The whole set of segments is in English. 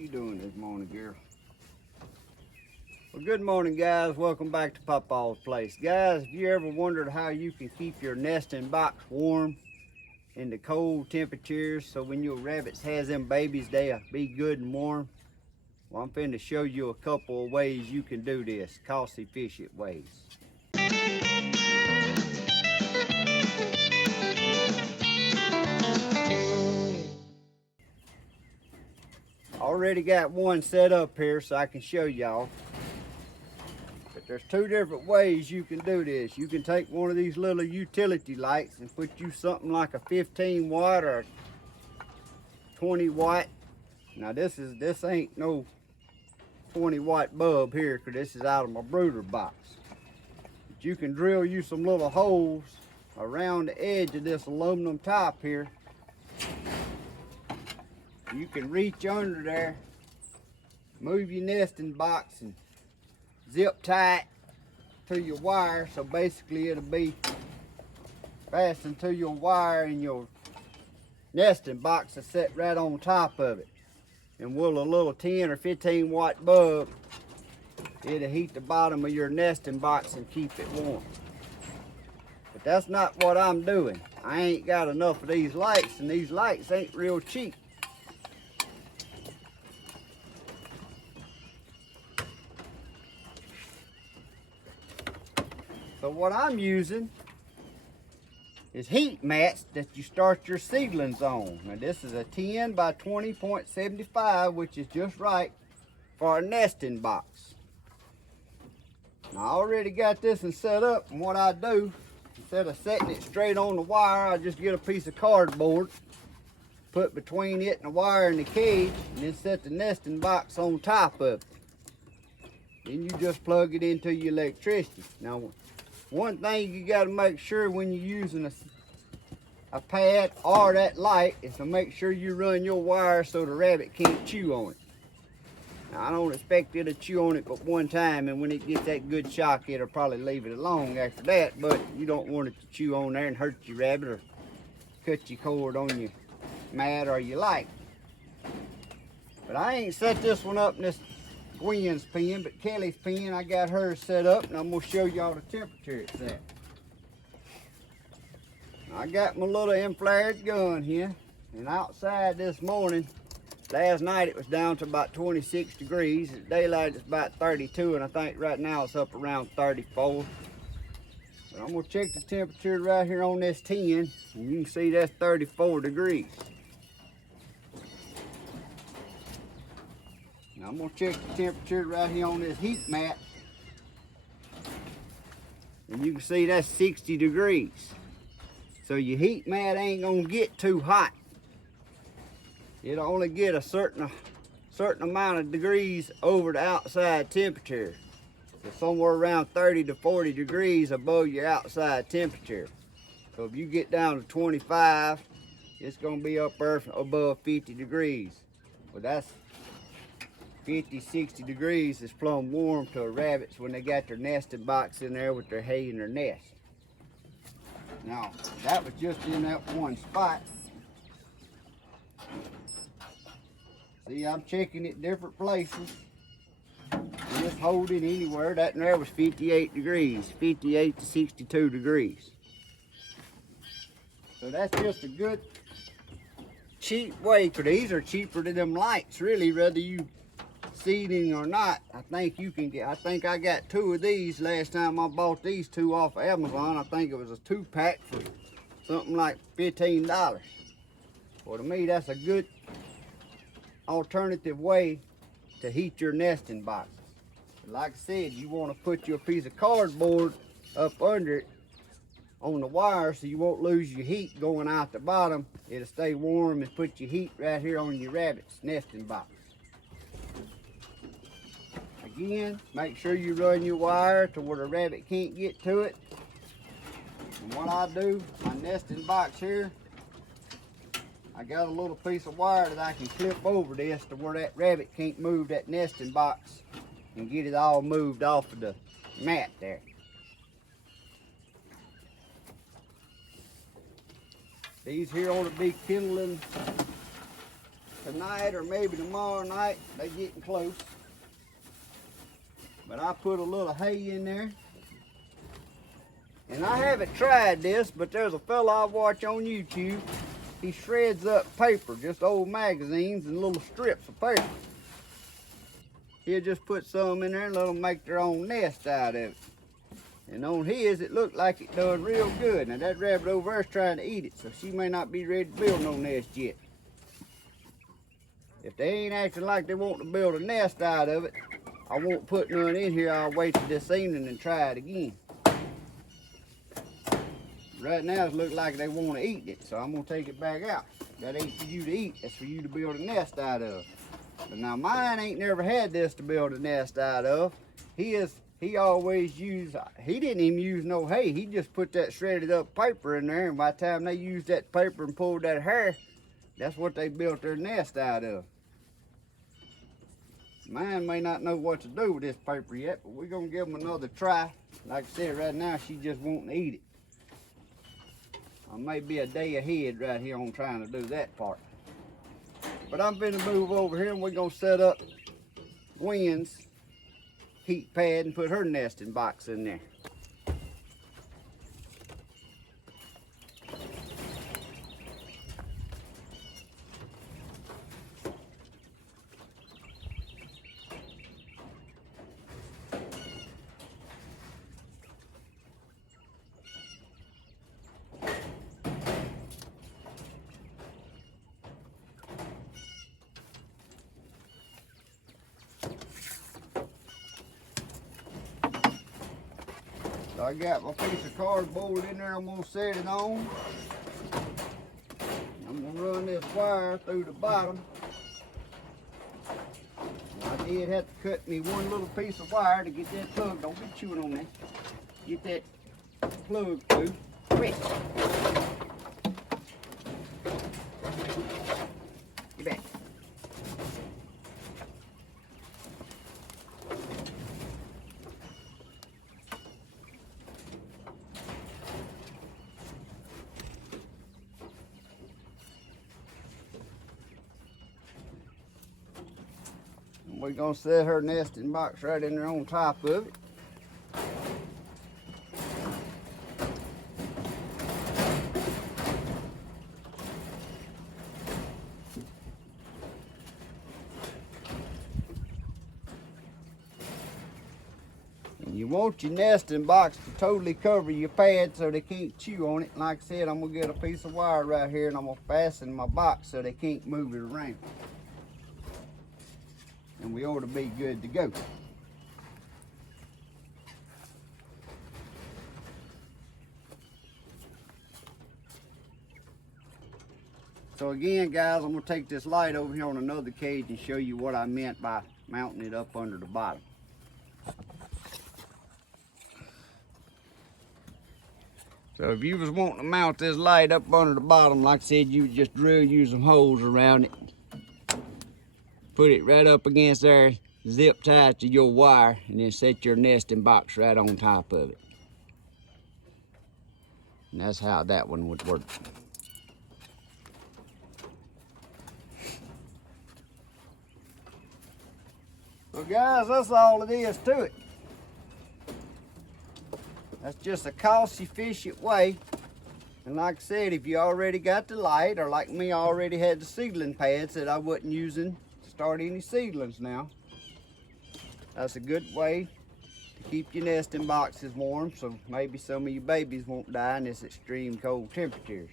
you doing this morning, girl? Well, good morning, guys. Welcome back to Papa's Place. Guys, if you ever wondered how you can keep your nesting box warm in the cold temperatures so when your rabbits has them babies, they'll be good and warm, well, I'm finna show you a couple of ways you can do this, cost-efficient ways. Already got one set up here so I can show y'all. But there's two different ways you can do this. You can take one of these little utility lights and put you something like a 15 watt or 20 watt. Now this ain't no 20 watt bulb here because this is out of my brooder box. But you can drill you some little holes around the edge of this aluminum top here. You can reach under there, move your nesting box and zip tie it to your wire, so basically it'll be fastened to your wire and your nesting box is set right on top of it. And with a little 10 or 15 watt bulb, it'll heat the bottom of your nesting box and keep it warm. But that's not what I'm doing. I ain't got enough of these lights, and these lights ain't real cheap. So what I'm using is heat mats that you start your seedlings on. Now this is a 10 by 20.75, which is just right for a nesting box. Now I already got this one set up, and what I do, instead of setting it straight on the wire, I just get a piece of cardboard, put between it and the wire and the cage, and then set the nesting box on top of it. Then you just plug it into your electricity. Now, one thing you got to make sure when you're using a pad or that light is to make sure you run your wire so the rabbit can't chew on it. Now, I don't expect it to chew on it but one time, and when it gets that good shock, it'll probably leave it alone after that, but you don't want it to chew on there and hurt your rabbit or cut your cord on your mat or your light. But I ain't set this one up in this Gwen's pen, but Kelly's pen, I got hers set up, and I'm gonna show y'all the temperature it's at. I got my little infrared gun here, and outside this morning, last night it was down to about 26 degrees. At daylight it's about 32, and I think right now it's up around 34. But I'm gonna check the temperature right here on this 10, and you can see that's 34 degrees. Now I'm gonna check the temperature right here on this heat mat, and you can see that's 60 degrees. So your heat mat ain't gonna get too hot. It'll only get a certain amount of degrees over the outside temperature. So somewhere around 30 to 40 degrees above your outside temperature. So if you get down to 25, it's gonna be up there above 50 degrees. Well, that's 50, 60 degrees is plumb warm to rabbits when they got their nesting box in there with their hay in their nest. Now, that was just in that one spot. See, I'm checking it different places. Just hold it anywhere. That in there was 58 degrees, 58 to 62 degrees. So that's just a good, cheap way, because these are cheaper than them lights, really, whether you seeding or not. I think you can get, I think I got two of these last time I bought these two off of Amazon. I think it was a 2-pack for something like $15. Well, to me, that's a good alternative way to heat your nesting boxes. Like I said, you want to put your piece of cardboard up under it on the wire so you won't lose your heat going out the bottom. It'll stay warm and put your heat right here on your rabbit's nesting box. Again, make sure you run your wire to where the rabbit can't get to it. And what I do, my nesting box here, I got a little piece of wire that I can clip over this to where that rabbit can't move that nesting box and get it all moved off of the mat there. These here ought to be kindling tonight or maybe tomorrow night. They getting close. But I put a little hay in there. And I haven't tried this, but there's a fella I watch on YouTube. He shreds up paper, just old magazines and little strips of paper. He'll just put some in there and let them make their own nest out of it. And on his, it looked like it does real good. Now that rabbit over there is trying to eat it, so she may not be ready to build no nest yet. If they ain't acting like they want to build a nest out of it, I won't put none in here. I'll wait till this evening and try it again. Right now it looks like they want to eat it, so I'm going to take it back out. That ain't for you to eat, that's for you to build a nest out of. But now mine ain't never had this to build a nest out of. He always used, he didn't even use no hay. He just put that shredded up paper in there, and by the time they used that paper and pulled that hair, that's what they built their nest out of. Mine may not know what to do with this paper yet, but we're gonna give them another try. Like I said, right now she just wanting to eat it. I may be a day ahead right here on trying to do that part. But I'm gonna move over here and we're gonna set up Gwen's heat pad and put her nesting box in there. So I got my piece of cardboard in there I'm gonna set it on. I'm gonna run this wire through the bottom. I did have to cut me one little piece of wire to get that plug. Don't be chewing on that. Get that plug through. Quick. Get back. We're gonna set her nesting box right in there on top of it. And you want your nesting box to totally cover your pad so they can't chew on it. Like I said, I'm gonna get a piece of wire right here and I'm gonna fasten my box so they can't move it around. And we ought to be good to go. So again, guys, I'm gonna take this light over here on another cage and show you what I meant by mounting it up under the bottom. So if you was wanting to mount this light up under the bottom, like I said, you would just drill you some holes around it. Put it right up against there, zip tie it to your wire, and then set your nesting box right on top of it. And that's how that one would work. Well guys, that's all it is to it. That's just a cost-efficient way. And like I said, if you already got the light, or like me, I already had the seedling pads that I wasn't using to start any seedlings now, that's a good way to keep your nesting boxes warm, so maybe some of your babies won't die in this extreme cold temperatures.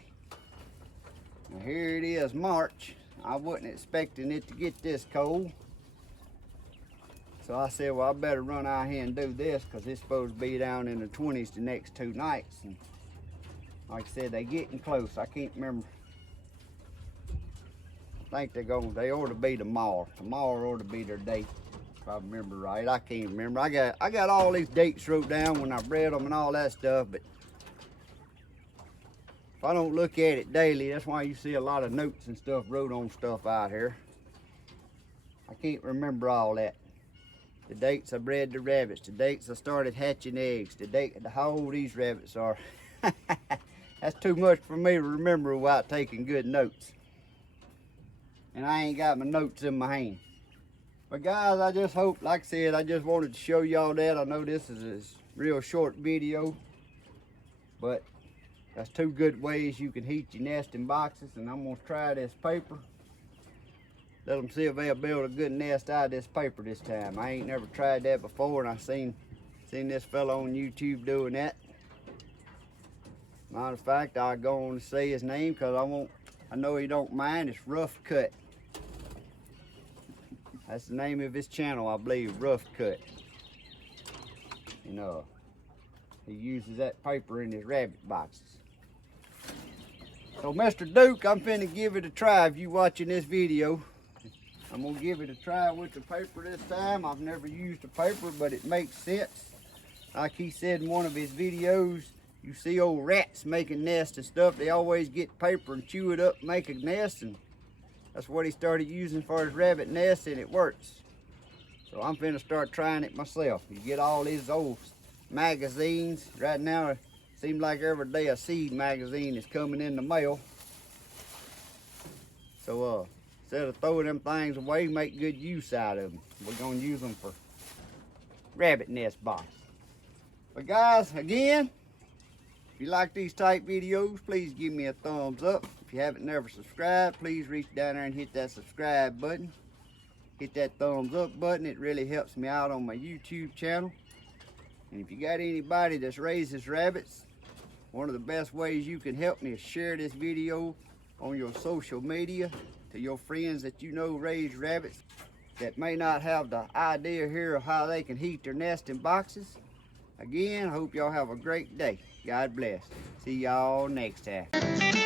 Now here it is, March. I wasn't expecting it to get this cold. So I said, well, I better run out here and do this because it's supposed to be down in the 20s the next 2 nights. And like I said, they getting close. I can't remember. I think they ought to be tomorrow. Tomorrow ought to be their date, if I remember right. I can't remember. I got all these dates wrote down when I bred them and all that stuff, but if I don't look at it daily, that's why you see a lot of notes and stuff wrote on stuff out here. I can't remember all that. The dates I bred the rabbits, the dates I started hatching eggs, the date, how old these rabbits are. That's too much for me to remember without taking good notes. and I ain't got my notes in my hand. But guys, I just hope, like I said, I just wanted to show y'all that. I know this is a real short video, but that's 2 good ways you can heat your nesting boxes, and I'm gonna try this paper. Let them see if they'll build a good nest out of this paper this time. I ain't never tried that before, and I seen this fella on YouTube doing that. Matter of fact, I'll go on to say his name because I know he don't mind. It's Rough Cut. That's the name of his channel, I believe, Rough Cut. And he uses that paper in his rabbit boxes. So Mr. Duke, I'm finna give it a try if you watching this video. I'm gonna give it a try with the paper this time. I've never used the paper, but it makes sense. Like he said in one of his videos, you see old rats making nests and stuff. They always get paper and chew it up and make a nest, and that's what he started using for his rabbit nest, and it works. So I'm finna start trying it myself. You get all these old magazines. Right now, it seems like every day a seed magazine is coming in the mail. So instead of throwing them things away, make good use out of them. We're gonna use them for rabbit nest boxes. But guys, again, if you like these type videos, please give me a thumbs up. If you haven't never subscribed, please reach down there and hit that subscribe button. Hit that thumbs up button. It really helps me out on my YouTube channel. And if you got anybody that's raises rabbits, one of the best ways you can help me is share this video on your social media to your friends that you know raise rabbits that may not have the idea here of how they can heat their nesting boxes. Again, I hope y'all have a great day. God bless. See y'all next time.